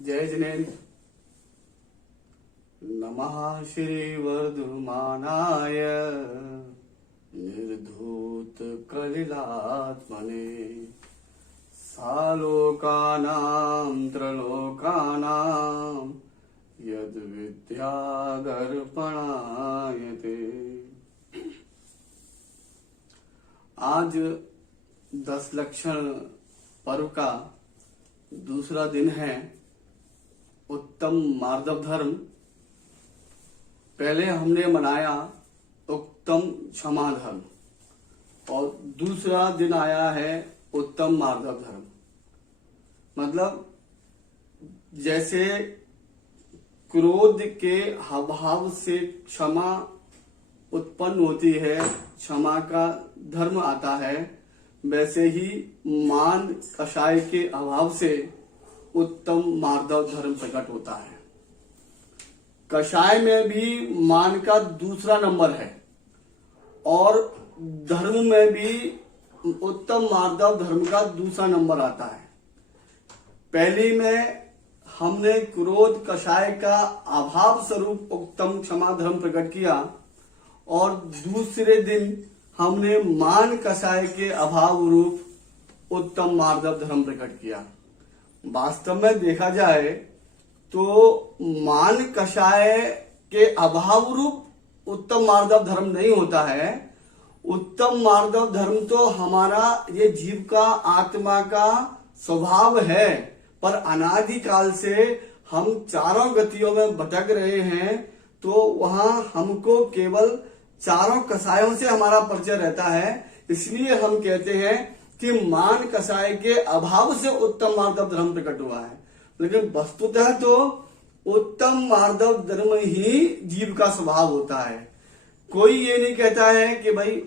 जय जिनेन्द्र। नमः श्री वर्धमानाय निर्धूत कलिलात्मने सालोकानां त्रलोकानां यद विद्यादर्पणायते। आज 10 लक्षण पर्व का दूसरा दिन है। उत्तम मार्दव धर्म। पहले हमने मनाया उत्तम क्षमा धर्म और दूसरा दिन आया है उत्तम मार्दव धर्म। मतलब जैसे क्रोध के अभाव से क्षमा उत्पन्न होती है, क्षमा का धर्म आता है, वैसे ही मान कषाय के अभाव से उत्तम मार्दव धर्म प्रकट होता है। कषाय में भी मान का दूसरा नंबर है और धर्म में भी उत्तम मार्दव धर्म का दूसरा नंबर आता है। पहली में हमने क्रोध कषाय का अभाव स्वरूप उत्तम क्षमा धर्म प्रकट किया और दूसरे दिन हमने मान कषाय के अभाव रूप उत्तम मार्दव धर्म प्रकट किया। वास्तव में देखा जाए तो मान कषाय के अभाव रूप उत्तम मार्दव धर्म नहीं होता है। उत्तम मार्दव धर्म तो हमारा ये जीव का आत्मा का स्वभाव है, पर अनादिकाल से हम चारों गतियों में भटक रहे हैं, तो वहां हमको केवल चारों कषायों से हमारा परिचय रहता है। इसलिए हम कहते हैं कि मान कषाय के अभाव से उत्तम मार्दव धर्म प्रकट हुआ है, लेकिन वस्तुतः तो उत्तम मार्दव धर्म ही जीव का स्वभाव होता है। कोई ये नहीं कहता है कि भाई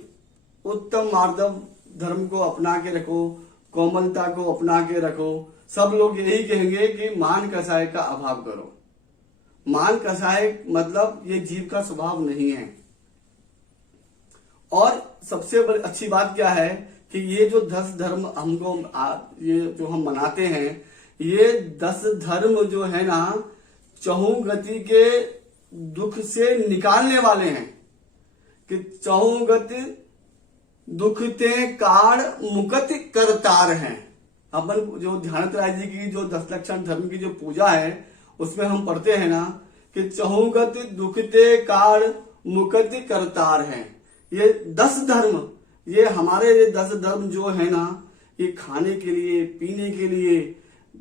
उत्तम मार्दव धर्म को अपना के रखो, कोमलता को अपना के रखो। सब लोग यही कहेंगे कि मान कषाय का अभाव करो। मान कषाय मतलब ये जीव का स्वभाव नहीं है। और सबसे बड़ी अच्छी बात क्या है कि ये जो 10 धर्म हमको ये जो हम मनाते हैं, ये 10 धर्म जो है ना, चहुगति के दुख से निकालने वाले हैं। कि चहुगति दुख ते काढ़ मुकत करतार हैं। अपन जो ध्यानतराय जी की जो 10 लक्षण धर्म की जो पूजा है उसमें हम पढ़ते हैं ना कि चहुगति दुख ते काढ़ मुकत करतार हैं। ये 10 धर्म, ये हमारे ये 10 धर्म जो है ना, ये खाने के लिए, पीने के लिए,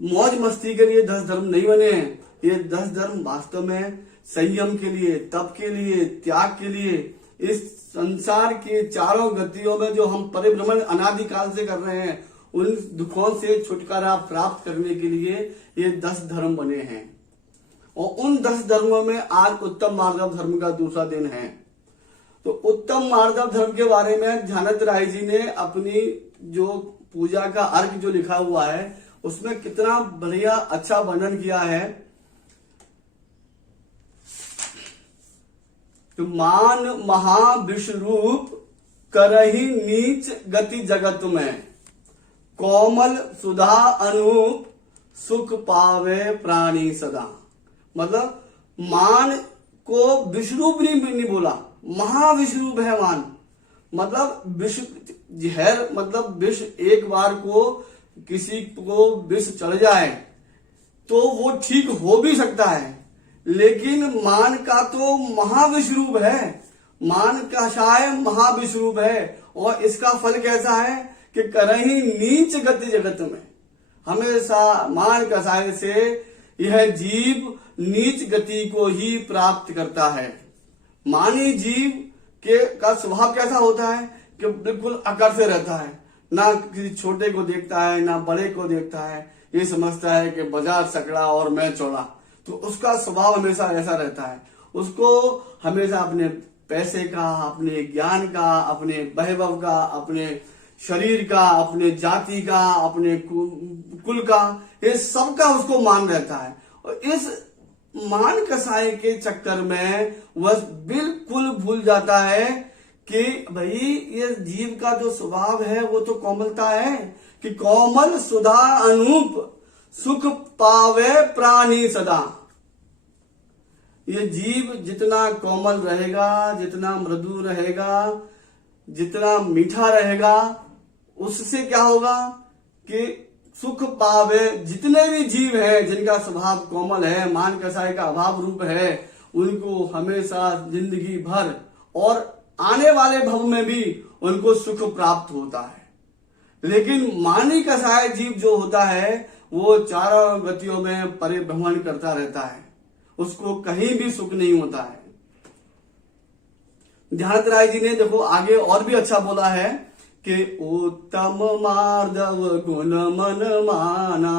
मौज मस्ती के लिए 10 धर्म नहीं बने हैं। ये 10 धर्म वास्तव में संयम के लिए, तप के लिए, त्याग के लिए, इस संसार के चारों गतियों में जो हम परिभ्रमण अनादिकाल से कर रहे हैं, उन दुखों से छुटकारा प्राप्त करने के लिए ये 10 धर्म बने हैं। और उन 10 धर्मों में आज उत्तम मार्दव धर्म का दूसरा दिन है। तो उत्तम मार्दव धर्म के बारे में ध्यानतराय जी ने अपनी जो पूजा का अर्घ जो लिखा हुआ है उसमें कितना बढ़िया अच्छा वर्णन किया है। तो मान महाविश्वरूप करही नीच गति जगत में, कोमल सुधा अनूप सुख पावे प्राणी सदा। मतलब मान को विश्वरूप नहीं बोला, महाविश्वरूप है मान। मतलब विष जहर, मतलब विष एक बार को किसी को विष चढ़ जाए तो वो ठीक हो भी सकता है, लेकिन मान का तो महाविश्वरूप है। मान कषाय महाविश्वरूप है और इसका फल कैसा है कि करही नीच गति जगत में। हमेशा मान कषाय से यह जीव नीच गति को ही प्राप्त करता है। मानी जीव के का स्वभाव कैसा होता है कि बिल्कुल अकर से रहता है, ना किसी छोटे को देखता है ना बड़े को देखता है। ये समझता है कि बाजार सकड़ा और मैं चौड़ा, तो उसका स्वभाव हमेशा ऐसा रहता है। उसको हमेशा अपने पैसे का, अपने ज्ञान का, अपने वैभव का, अपने शरीर का, अपने जाति का, अपने कुल का, ये सबका उसको मान रहता है। और इस मान कषाय के चक्कर में वह बिल्कुल भूल जाता है कि भाई ये जीव का जो स्वभाव है वो तो कोमलता है, कि कोमल सुधा अनूप सुख पावे प्राणी सदा। ये जीव जितना कोमल रहेगा, जितना मृदु रहेगा, जितना मीठा रहेगा, उससे क्या होगा कि सुख पावे। जितने भी जीव हैं जिनका स्वभाव कोमल है, मान कसाय का अभाव रूप है, उनको हमेशा जिंदगी भर और आने वाले भव में भी उनको सुख प्राप्त होता है। लेकिन मानी कसाय जीव जो होता है वो चारों गतियों में परिभ्रमण करता रहता है, उसको कहीं भी सुख नहीं होता है। ध्यान राय जी ने देखो आगे और भी अच्छा बोला है कि उत्तम मार्दव गुण मन माना,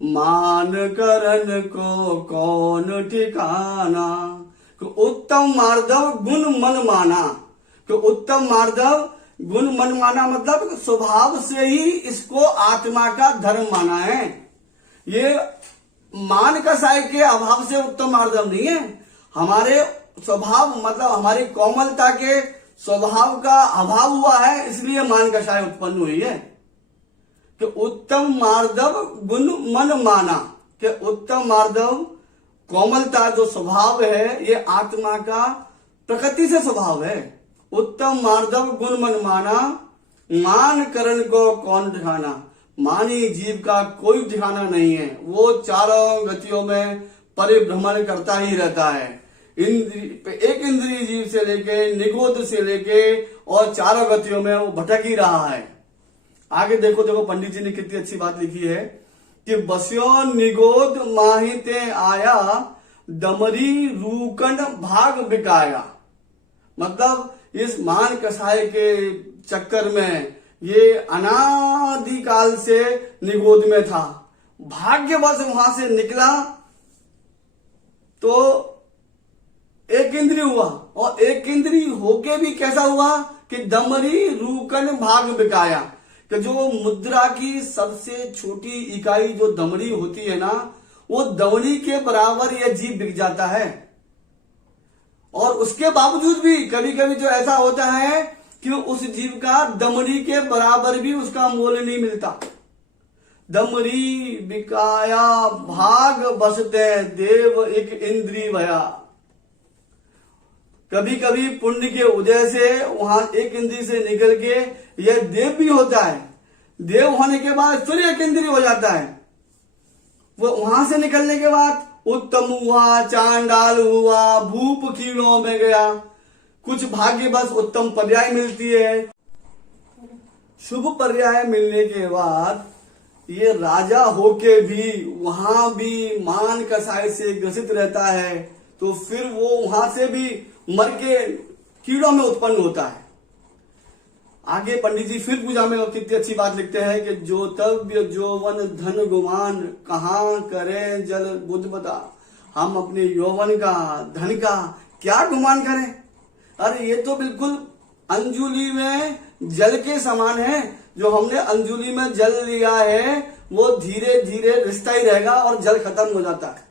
मान करन को कौन ठिकाना। उत्तम मार्दव गुण मन माना। कि उत्तम मार्दव गुण मन माना मतलब स्वभाव से ही इसको आत्मा का धर्म माना है। ये मान कसाय के अभाव से उत्तम मार्दव नहीं है, हमारे स्वभाव मतलब हमारी कोमलता के स्वभाव का अभाव हुआ है, इसलिए मान कसाय उत्पन्न हुई है। कि उत्तम मार्दव गुण मन माना। कि उत्तम मार्दव कोमलता जो स्वभाव है ये आत्मा का प्रकृति से स्वभाव है। उत्तम मार्दव गुण मन माना, मान करण को कौन ठिकाना। मानी जीव का कोई ठिकाना नहीं है, वो चारों गतियों में परिभ्रमण करता ही रहता है। एक इंद्रिय जीव से लेके निगोद से लेके और चारों गतियों में वो भटक ही रहा है। आगे देखो पंडित जी ने कितनी अच्छी बात लिखी है कि बस्यो निगोद माहिते आया, दमरी रूकन भाग बिकाया। मतलब इस मान कसाय के चक्कर में ये अनादिकाल से निगोद में था, भाग्यवश वहां से निकला तो एक इंद्रिय हुआ, और एक इंद्रिय होके भी कैसा हुआ कि दमरी रूकन भाग बिकाया। कि जो मुद्रा की सबसे छोटी इकाई जो दमड़ी होती है ना, वो दमड़ी के बराबर यह जीव बिक जाता है। और उसके बावजूद भी कभी कभी जो ऐसा होता है कि उस जीव का दमड़ी के बराबर भी उसका मोल नहीं मिलता। दमड़ी बिकाया भाग बसते देव एक इंद्री भया। कभी कभी पुण्य के उदय से वहां एक इंद्री से निकल के यह देव भी होता है, देव होने के बाद फिर एक इंद्री हो जाता है। वो वहां से निकलने के बाद उत्तम हुआ, चांडाल हुआ, भूप कीड़ों में गया। कुछ भाग्य बस उत्तम पर्याय मिलती है। शुभ पर्याय मिलने के बाद ये राजा होके भी वहां भी मान कसाय से ग्रसित रहता है, तो फिर वो वहां से भी मर के कीड़ों में उत्पन्न होता है। आगे पंडित जी फिर पूजा में कितनी अच्छी बात लिखते हैं कि जो तव्य जोवन धन गुमान, कहाँ करे जल बुद्ध बता। हम अपने यौवन का धन का क्या गुमान करें। अरे ये तो बिल्कुल अंजुली में जल के समान है। जो हमने अंजुली में जल लिया है वो धीरे धीरे रिश्ता ही रहेगा और जल खत्म हो जाता है।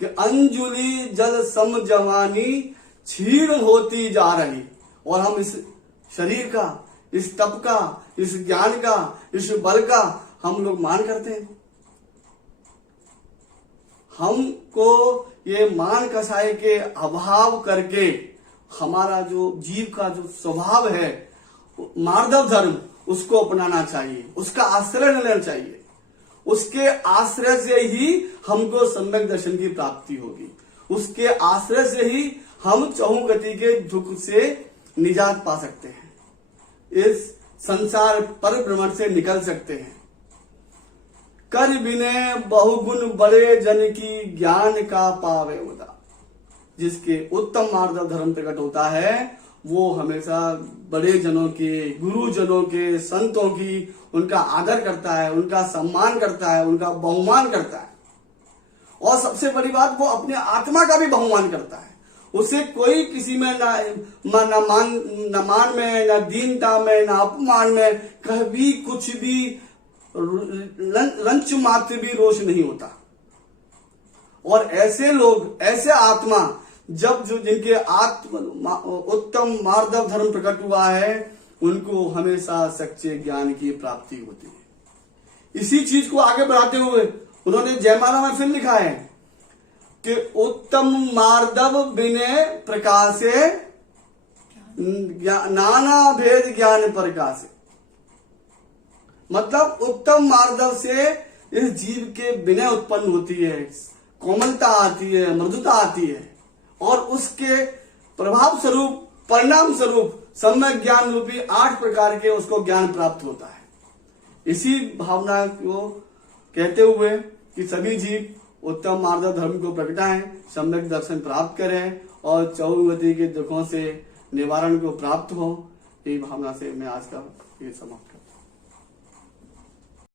कि अंजुली जल सम जवानी क्षीण होती जा रही। और हम इस शरीर का, इस तप का, इस ज्ञान का, इस बल का हम लोग मान करते हैं। हमको ये मान कसाय के अभाव करके हमारा जो जीव का जो स्वभाव है मार्दव धर्म, उसको अपनाना चाहिए, उसका आश्रय लेना चाहिए। उसके आश्रय से ही हमको सम्यक दर्शन की प्राप्ति होगी। उसके आश्रय से ही हम चहुगति के दुख से निजात पा सकते हैं, इस संसार पर भ्रमण से निकल सकते हैं। कर बिने बहुगुण बड़े जन की ज्ञान का पावे होता। जिसके उत्तम मार्ग धर्म प्रकट होता है वो हमेशा बड़े जनों के, गुरुजनों के, संतों की उनका आदर करता है, उनका सम्मान करता है, उनका बहुमान करता है। और सबसे बड़ी बात वो अपने आत्मा का भी बहुमान करता है। उसे कोई किसी में न मान में, न दीनता में, न अपमान में कभी कुछ भी लंच मात्र भी रोष नहीं होता। और ऐसे लोग, ऐसे आत्मा जब जो जिनके उत्तम मार्दव धर्म प्रकट हुआ है, उनको हमेशा सच्चे ज्ञान की प्राप्ति होती है। इसी चीज को आगे बढ़ाते हुए उन्होंने जयमाला में फिर लिखा है कि उत्तम मार्दव विनय प्रकाशे नाना भेद ज्ञान प्रकाशे। मतलब उत्तम मार्दव से इस जीव के विनय उत्पन्न होती है, कोमलता आती है, मृदुता आती है, और उसके प्रभाव स्वरूप, परिणाम स्वरूप सम्यक ज्ञान रूपी 8 प्रकार के उसको ज्ञान प्राप्त होता है। इसी भावना को कहते हुए कि सभी जीव उत्तम मार्दव धर्म को प्रगटाएं, सम्यक दर्शन प्राप्त करें और चौगति के दुखों से निवारण को प्राप्त हो, यही भावना से मैं आज का ये समाप्त